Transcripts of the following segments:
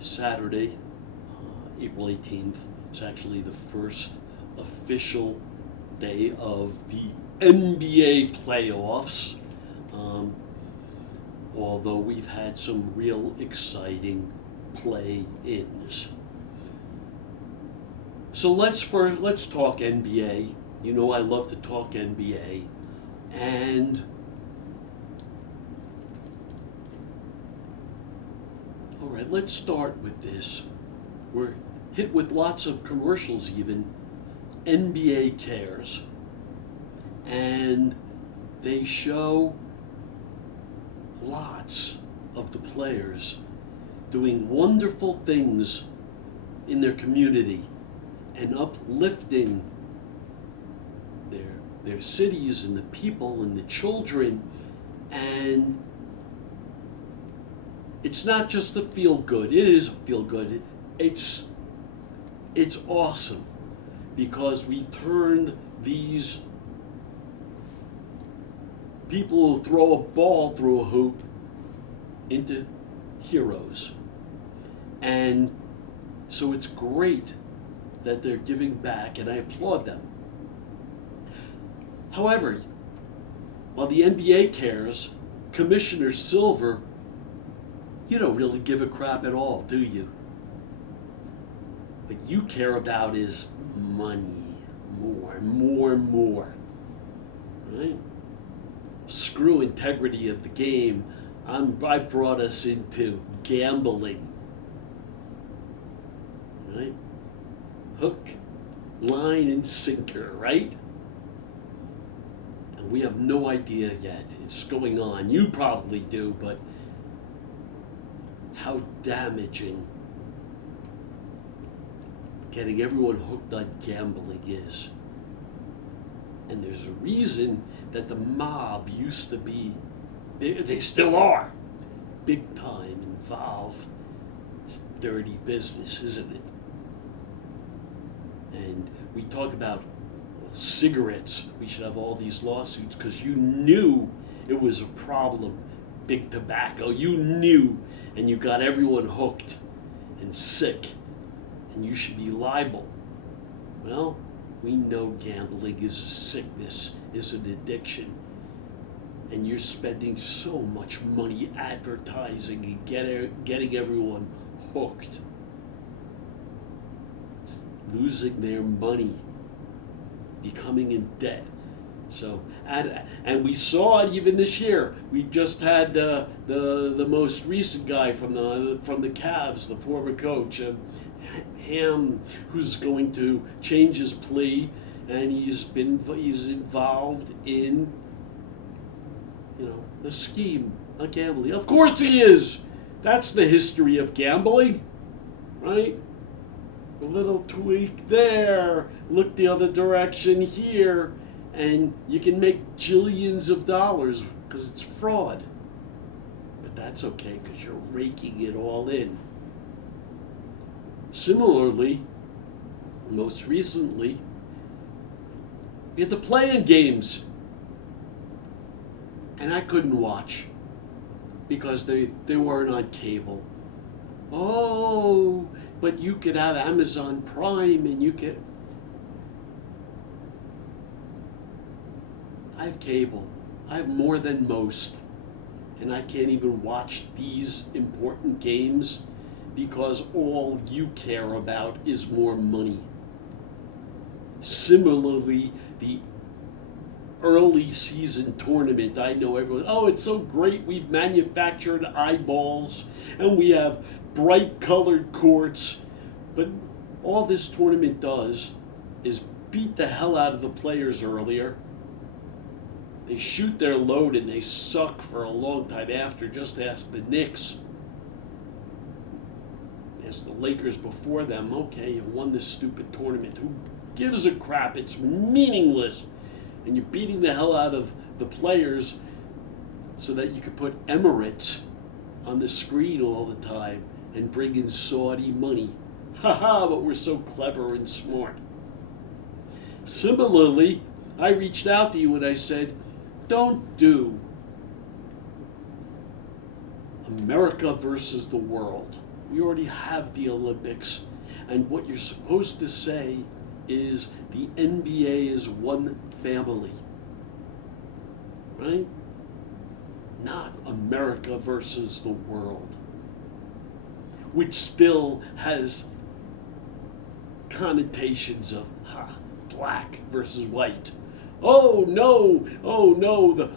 Saturday, April 18th. It's actually the first official day of the NBA playoffs. Although we've had some real exciting play-ins. So let's talk NBA. You know I love to talk NBA. And all right, let's start with this. We're hit with lots of commercials even. NBA Cares. And they show lots of the players doing wonderful things in their community and uplifting their cities and the people and the children. And it's not just a feel good. It is a feel good. It's awesome because we turned these people who throw a ball through a hoop into heroes. And so it's great that they're giving back, and I applaud them. However, while the NBA cares, Commissioner Silver, you don't really give a crap at all, do you? What you care about is money. More. Right? Screw integrity of the game. I brought us into gambling. Right? Hook, line, and sinker, right? And we have no idea yet. It's going on. You probably do, but how damaging getting everyone hooked on gambling is. And there's a reason that the mob used to be, they still are, big time involved. It's dirty business, isn't it? And we talk about cigarettes. We should have all these lawsuits because you knew it was a problem. Big tobacco, you knew, and you got everyone hooked and sick, and you should be liable. Well, we know gambling is a sickness, is an addiction, and you're spending so much money advertising and getting everyone hooked. It's losing their money, becoming in debt. So, and we saw it even this year. We just had the most recent guy from the Cavs, the former coach, Ham, who's going to change his plea, and he's involved in the scheme of gambling. Of course he is. That's the history of gambling, right? A little tweak there. Look the other direction here. And you can make jillions of dollars because it's fraud. But that's okay because you're raking it all in. Similarly, most recently, we had the play-in games. And I couldn't watch because they weren't on cable. Oh, but you could have Amazon Prime and you could... I have cable. I have more than most. And I can't even watch these important games because all you care about is more money. Similarly, the early season tournament, I know everyone, oh, it's so great. We've manufactured eyeballs and we have bright colored courts. But all this tournament does is beat the hell out of the players earlier. They shoot their load and they suck for a long time after. Just ask the Knicks. Ask the Lakers before them. Okay, you won this stupid tournament. Who gives a crap? It's meaningless. And you're beating the hell out of the players so that you can put Emirates on the screen all the time and bring in Saudi money. Haha, but we're so clever and smart. Similarly, I reached out to you and I said, don't do America versus the world. We already have the Olympics. And what you're supposed to say is the NBA is one family, right? Not America versus the world, which still has connotations of black versus white. Oh no,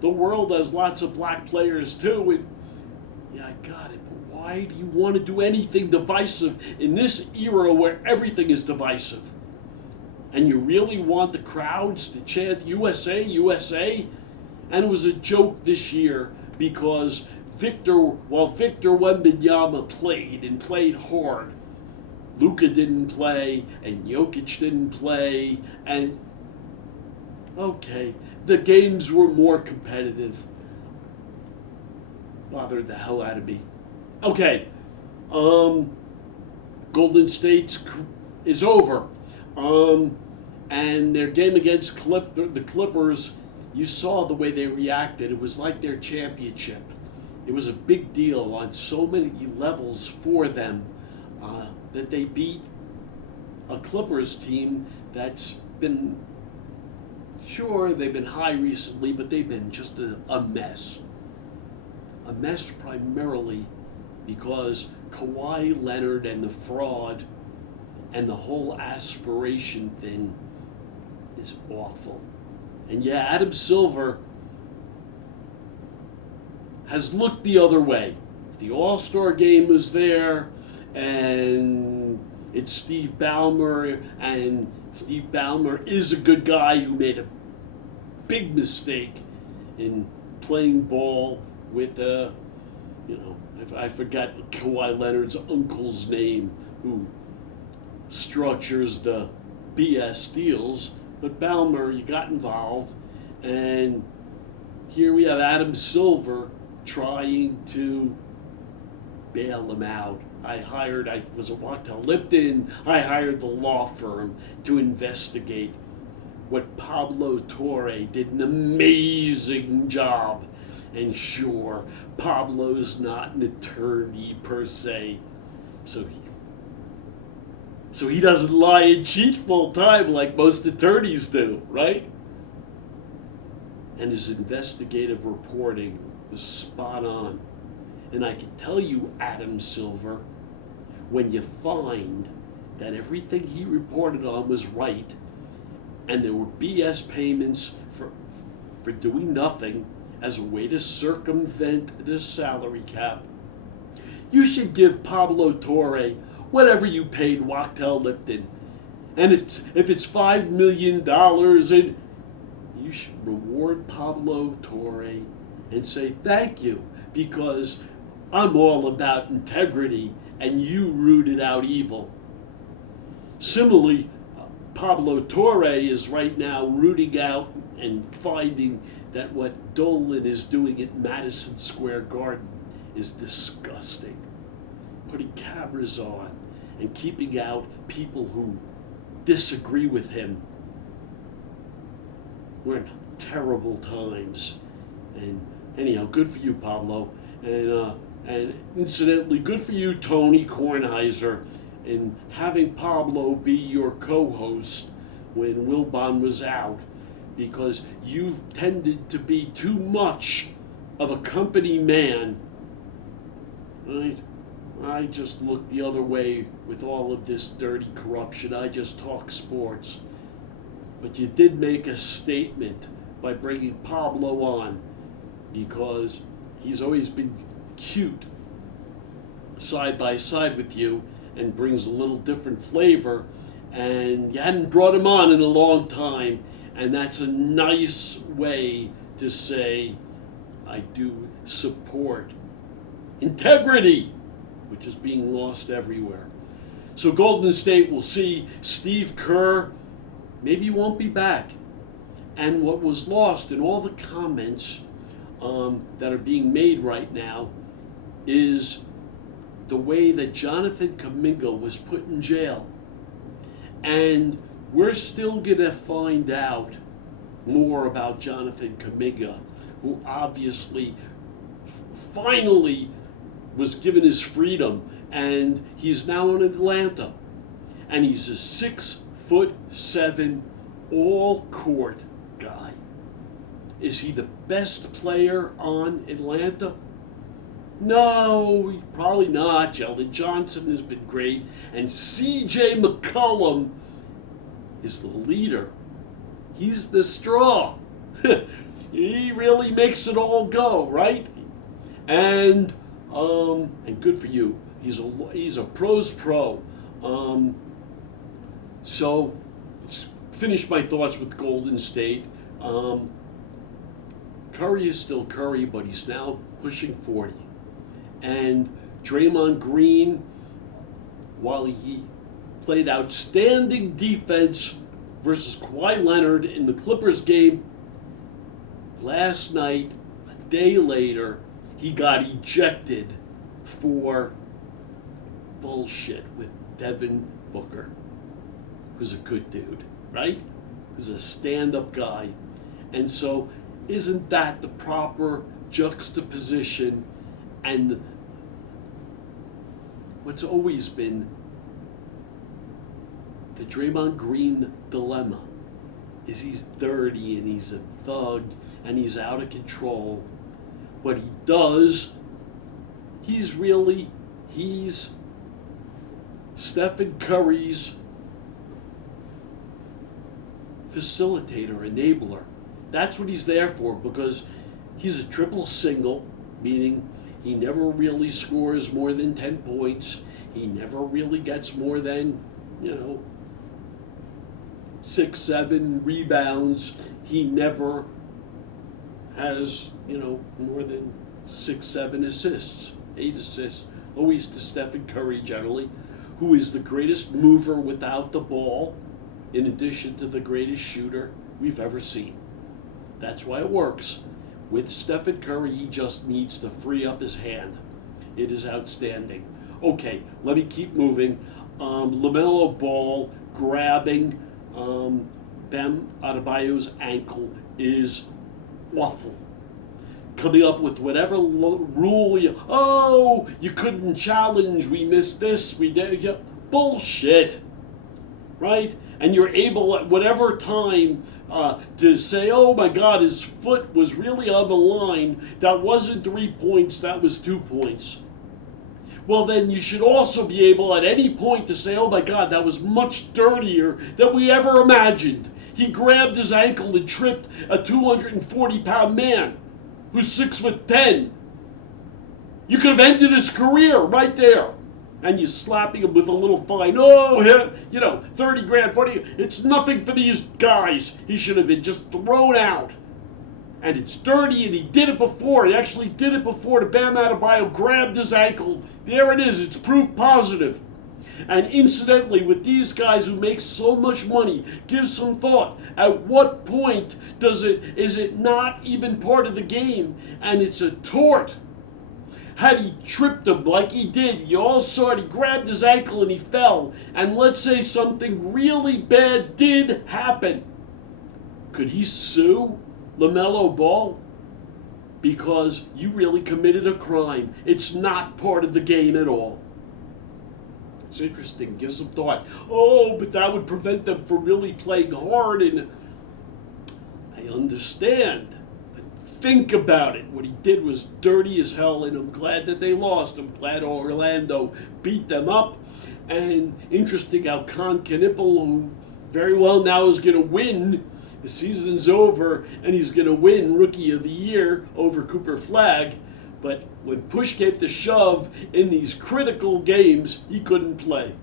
the world has lots of black players too. And yeah, I got it, but why do you want to do anything divisive in this era where everything is divisive? And you really want the crowds to chant USA, USA? And it was a joke this year because Victor Wembanyama played hard, Luka didn't play, and Jokic didn't play, and okay, the games were more competitive. Bothered the hell out of me. Okay, Golden State is over, and their game against the Clippers, you saw the way they reacted. It was like their championship. It was a big deal on so many levels for them that they beat a Clippers team that's been, sure, they've been high recently, but they've been just a mess. A mess primarily because Kawhi Leonard and the fraud and the whole aspiration thing is awful. And yeah, Adam Silver has looked the other way. The All-Star game was there, and it's Steve Ballmer, and Steve Ballmer is a good guy who made a big mistake in playing ball with I forgot Kawhi Leonard's uncle's name, who structures the BS deals, but Ballmer, you got involved, and here we have Adam Silver trying to bail him out. I was at Wachtell Lipton, I hired the law firm to investigate what Pablo Torre did an amazing job. And sure, Pablo's not an attorney per se, so he doesn't lie and cheat full time like most attorneys do, right? And his investigative reporting was spot on. And I can tell you, Adam Silver, when you find that everything he reported on was right, and there were BS payments for doing nothing as a way to circumvent the salary cap, you should give Pablo Torre whatever you paid Wachtell Lipton. And if it's $5 million, and you should reward Pablo Torre and say thank you, because I'm all about integrity and you rooted out evil. Similarly, Pablo Torre is right now rooting out and finding that what Dolan is doing at Madison Square Garden is disgusting. Putting cameras on and keeping out people who disagree with him. We're in terrible times. And anyhow, good for you, Pablo. And incidentally, good for you, Tony Kornheiser, in having Pablo be your co-host when Wilbon was out, because you've tended to be too much of a company man. Right? I just look the other way with all of this dirty corruption. I just talk sports. But you did make a statement by bringing Pablo on, because he's always been cute side by side with you and brings a little different flavor, and you hadn't brought him on in a long time, and that's a nice way to say I do support integrity, which is being lost everywhere. So Golden State will see Steve Kerr, maybe he won't be back. And what was lost in all the comments that are being made right now is the way that Jonathan Kuminga was put in jail. And we're still going to find out more about Jonathan Kuminga, who obviously finally was given his freedom, and he's now in Atlanta. And he's a 6'7" all-court guy. Is he the best player on Atlanta? No, probably not. Jalen Johnson has been great, and C.J. McCollum is the leader. He's the straw. He really makes it all go, right? And good for you. He's a pro's pro. So, let's finish my thoughts with Golden State. Curry is still Curry, but he's now pushing 40. And Draymond Green, while he played outstanding defense versus Kawhi Leonard in the Clippers game, last night, a day later, he got ejected for bullshit with Devin Booker, who's a good dude, right? Who's a stand-up guy. And so, isn't that the proper juxtaposition and what's always been the Draymond Green dilemma? Is he's dirty and he's a thug and he's out of control. What he does, he's Stephen Curry's facilitator, enabler. That's what he's there for, because he's a triple single, meaning he never really scores more than 10 points. He never really gets more than, 6, 7 rebounds. He never has, more than 6, 7 assists, 8 assists. Always to Stephen Curry generally, who is the greatest mover without the ball, in addition to the greatest shooter we've ever seen. That's why it works. With Stephen Curry, he just needs to free up his hand. It is outstanding. Okay, let me keep moving. LaMelo Ball grabbing Bam Adebayo's ankle is awful. Coming up with whatever rule you couldn't challenge, we missed this, we did, yeah, bullshit, right? And you're able at whatever time to say, oh my God, his foot was really on the line. That wasn't 3 points, that was 2 points. Well, then you should also be able at any point to say, oh my God, that was much dirtier than we ever imagined. He grabbed his ankle and tripped a 240-pound man who's 6'10". You could have ended his career right there. And you're slapping him with a little fine. Oh, 30 grand, 40. It's nothing for these guys. He should have been just thrown out. And it's dirty, and he did it before. He actually did it before. The Bam Adebayo grabbed his ankle. There it is. It's proof positive. And incidentally, with these guys who make so much money, give some thought. At what point is it not even part of the game, and it's a tort? Had he tripped him like he did, you all saw it, he grabbed his ankle and he fell, and let's say something really bad did happen, could he sue LaMelo Ball? Because you really committed a crime. It's not part of the game at all. It's interesting, give some thought. Oh, but that would prevent them from really playing hard, and I understand. Think about it. What he did was dirty as hell, and I'm glad that they lost. I'm glad Orlando beat them up. And interesting how Con Knipple, who very well now is going to win, the season's over, and he's going to win Rookie of the Year over Cooper Flagg. But when push came to shove in these critical games, he couldn't play.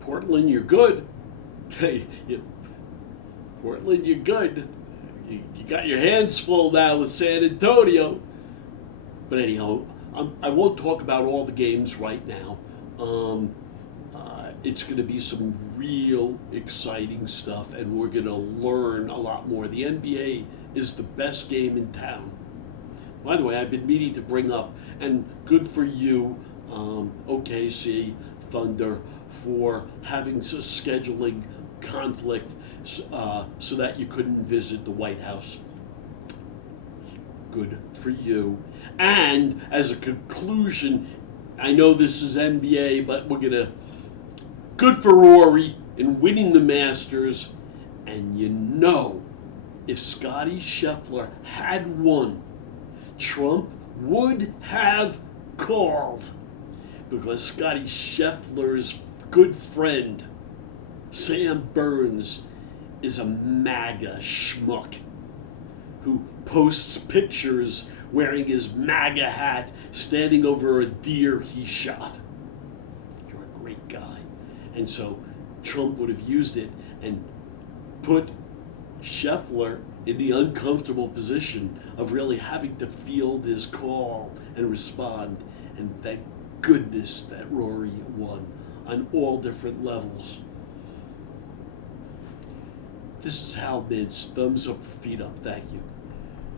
Portland, you're good. Hey, Portland, you're good. You got your hands full now with San Antonio. But anyhow, I won't talk about all the games right now. It's going to be some real exciting stuff, and we're going to learn a lot more. The NBA is the best game in town. By the way, I've been meaning to bring up, and good for you, OKC, Thunder, for having a scheduling conflict so that you couldn't visit the White House. Good for you. And as a conclusion, I know this is NBA, but good for Rory in winning the Masters. And if Scottie Scheffler had won, Trump would have called, because Scottie Scheffler's good friend, Sam Burns, is a MAGA schmuck who posts pictures wearing his MAGA hat standing over a deer he shot. You're a great guy. And so Trump would have used it and put Scheffler in the uncomfortable position of really having to field his call and respond. And thank goodness that Rory won on all different levels. This is Hal Mintz. Thumbs up, feet up. Thank you.